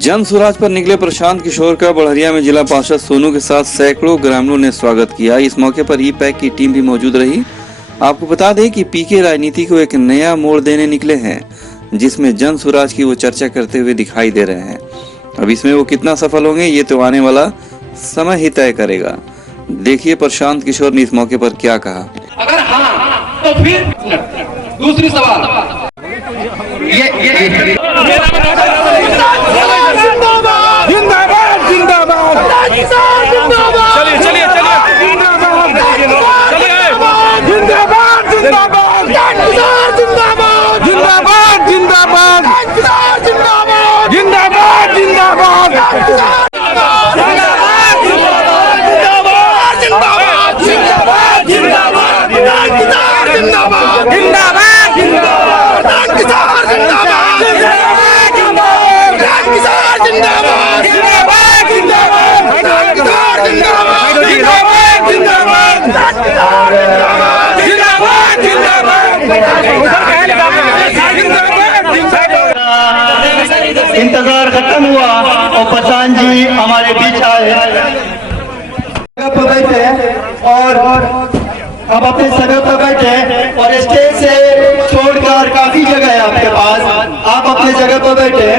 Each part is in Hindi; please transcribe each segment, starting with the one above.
जन सुराज पर निकले प्रशांत किशोर का बड़हरिया में जिला पार्षद सोनू के साथ सैकड़ों ग्रामीणों ने स्वागत किया। इस मौके पर ई पैक की टीम भी मौजूद रही। आपको बता दें कि पीके राजनीति को एक नया मोड़ देने निकले हैं, जिसमें जन सुराज की वो चर्चा करते हुए दिखाई दे रहे हैं। अब इसमें वो कितना सफल होंगे ये तो आने वाला समय ही तय करेगा। देखिए प्रशांत किशोर ने इस मौके पर क्या कहा। अगर हाँ तो फिर दूसरी सवाल जिंदाबाद जिंदाबाद चलिए चलिए चलिए जिंदाबाद जिंदाबाद जिंदाबाद जिंदाबाद जिंदाबाद जिंदाबाद जिंदाबाद जिंदाबाद इंतजार खत्म हुआ और प्रधान जी हमारे बीच आए पर बैठे और अब अपने समय पर बैठे और स्टेज से छोड़कर काफी जगह है आपके पास, आप अपने जगह पर बैठे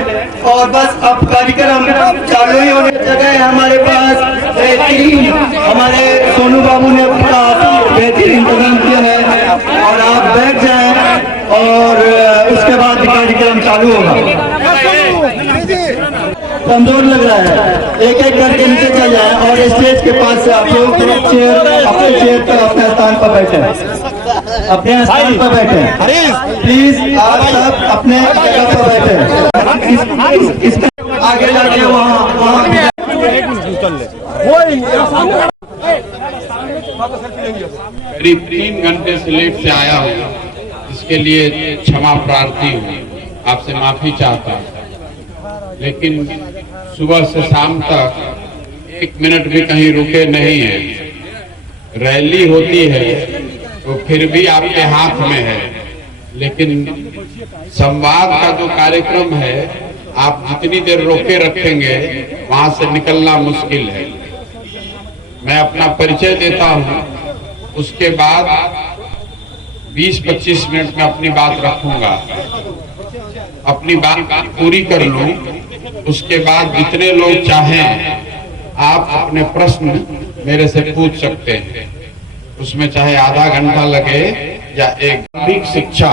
और बस अब कार्यक्रम चालू ही होने जगह है हमारे पास। बेहतरीन हमारे सोनू बाबू ने काफी बेहतरीन इंतजाम किया है और आप बैठ जाएं और उसके बाद कार्यक्रम चालू होगा। कमजोर लग रहा है, एक एक करके नीचे चल जाए और स्टेज के पास से आप लोग अपने चेयर पर अपने स्थान पर बैठे, अपने स्थान पर बैठे। प्लीज आप सब अपने जगह पर बैठे। इसके आगे जाके वहाँ करीब 3 घंटे से लेट से आया हूँ, इसके लिए क्षमा प्रार्थी हूँ, आपसे माफी चाहता हूँ। लेकिन सुबह से शाम तक 1 मिनट भी कहीं रुके नहीं है। रैली होती है तो फिर भी आपके हाथ में है, लेकिन संवाद का जो कार्यक्रम है आप जितनी देर रोके रखेंगे वहां से निकलना मुश्किल है। मैं अपना परिचय देता हूं, उसके बाद 20-25 मिनट में अपनी बात रखूंगा, अपनी बात पूरी कर लूं। उसके बाद जितने लोग चाहें आप अपने प्रश्न मेरे से पूछ सकते हैं, उसमें चाहे आधा घंटा लगे या एक शिक्षा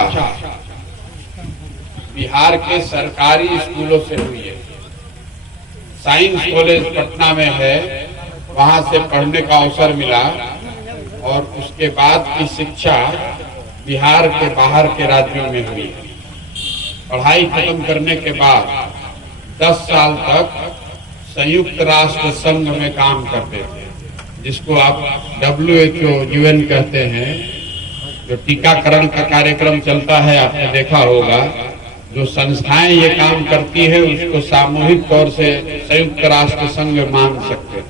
बिहार के सरकारी स्कूलों से हुई है। साइंस कॉलेज पटना में है, वहां से पढ़ने का अवसर मिला और उसके बाद की शिक्षा बिहार के बाहर के राज्यों में हुई है। पढ़ाई खत्म करने के बाद 10 साल तक संयुक्त राष्ट्र संघ में काम करते थे, जिसको आप WHO UN कहते हैं। जो टीकाकरण का कार्यक्रम चलता है आपने देखा होगा, जो संस्थाएं ये काम करती है उसको सामूहिक तौर से संयुक्त राष्ट्र संघ मान सकते थे।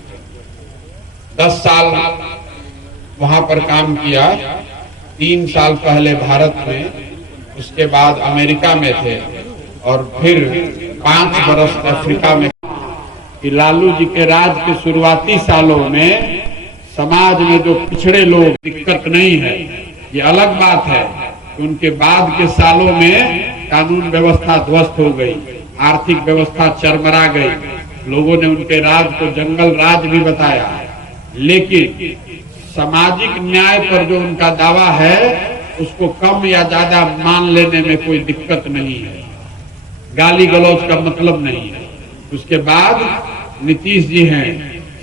10 साल वहां पर काम किया, 3 साल पहले भारत में, उसके बाद अमेरिका में थे और फिर 5 बरस अफ्रीका में। कि लालू जी के राज के शुरुआती सालों में समाज में जो पिछड़े लोग दिक्कत नहीं है, ये अलग बात है कि उनके बाद के सालों में कानून व्यवस्था ध्वस्त हो गई, आर्थिक व्यवस्था चरमरा गई, लोगों ने उनके राज को जंगल राज भी बताया। लेकिन सामाजिक न्याय पर जो उनका दावा है उसको कम या ज्यादा मान लेने में कोई दिक्कत नहीं है, गाली गलौज का मतलब नहीं है। उसके बाद नीतीश जी हैं,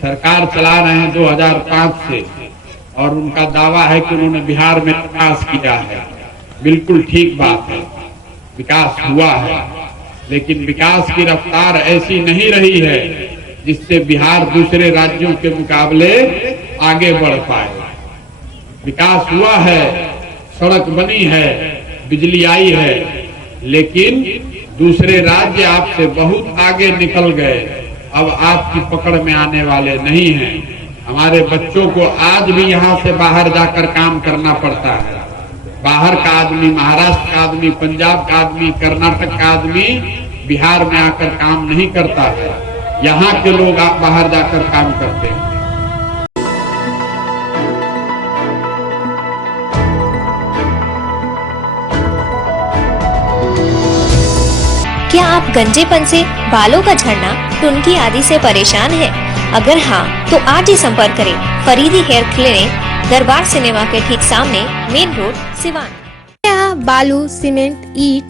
सरकार चला रहे हैं 2005 से, और उनका दावा है कि उन्होंने बिहार में विकास किया है। बिल्कुल ठीक बात है, विकास हुआ है, लेकिन विकास की रफ्तार ऐसी नहीं रही है जिससे बिहार दूसरे राज्यों के मुकाबले आगे बढ़ पाए। विकास हुआ है, सड़क बनी है, बिजली आई है, लेकिन दूसरे राज्य आपसे बहुत आगे निकल गए, अब आपकी पकड़ में आने वाले नहीं हैं। हमारे बच्चों को आज भी यहाँ से बाहर जाकर काम करना पड़ता है। बाहर का आदमी, महाराष्ट्र का आदमी, पंजाब का आदमी, कर्नाटक का आदमी बिहार में आकर काम नहीं करता है, यहाँ के लोग बाहर जाकर काम करते हैं। क्या आप गंजेपन से, बालों का झड़ना, टुनकी आदि से परेशान हैं? अगर हाँ, तो आज ही संपर्क करें फरीदी हेयर क्लिनिक, दरबार सिनेमा के ठीक सामने, मेन रोड, सिवान। यहाँ बालू, सीमेंट, ईट,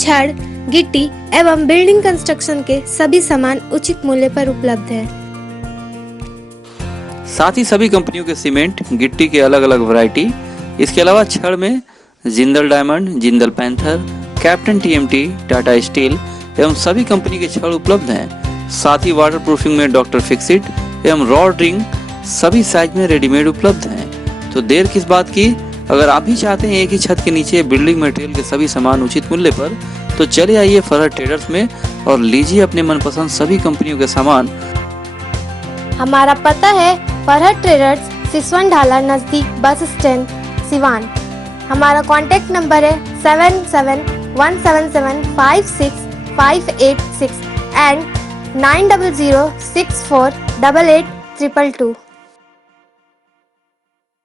छड़, गिट्टी एवं बिल्डिंग कंस्ट्रक्शन के सभी सामान उचित मूल्य पर उपलब्ध है। साथ ही सभी कंपनियों के सीमेंट, गिट्टी के अलग अलग वैरायटी, इसके अलावा छड़ में Jindal diamond, Jindal panther, captain TMT, Tata steel एवं सभी कंपनी के छड़ उपलब्ध हैं। साथ ही वाटर प्रूफिंग में डॉक्टर फिक्सिट एवं रॉड रिंग सभी साइज में रेडीमेड उपलब्ध हैं। तो देर किस बात की, अगर आप भी चाहते हैं एक ही छत के नीचे बिल्डिंग मटेरियल के सभी सामान उचित मूल्य पर, तो चले आइए फरहत ट्रेडर्स में और लीजिए अपने मनपसंद सभी कंपनियों के सामान। हमारा पता है फरहत ट्रेडर्स, सिसवन ढाला नजदीक बस स्टैंड, सिवान। हमारा कॉन्टेक्ट नंबर है 7717756586 एंड 9006488822।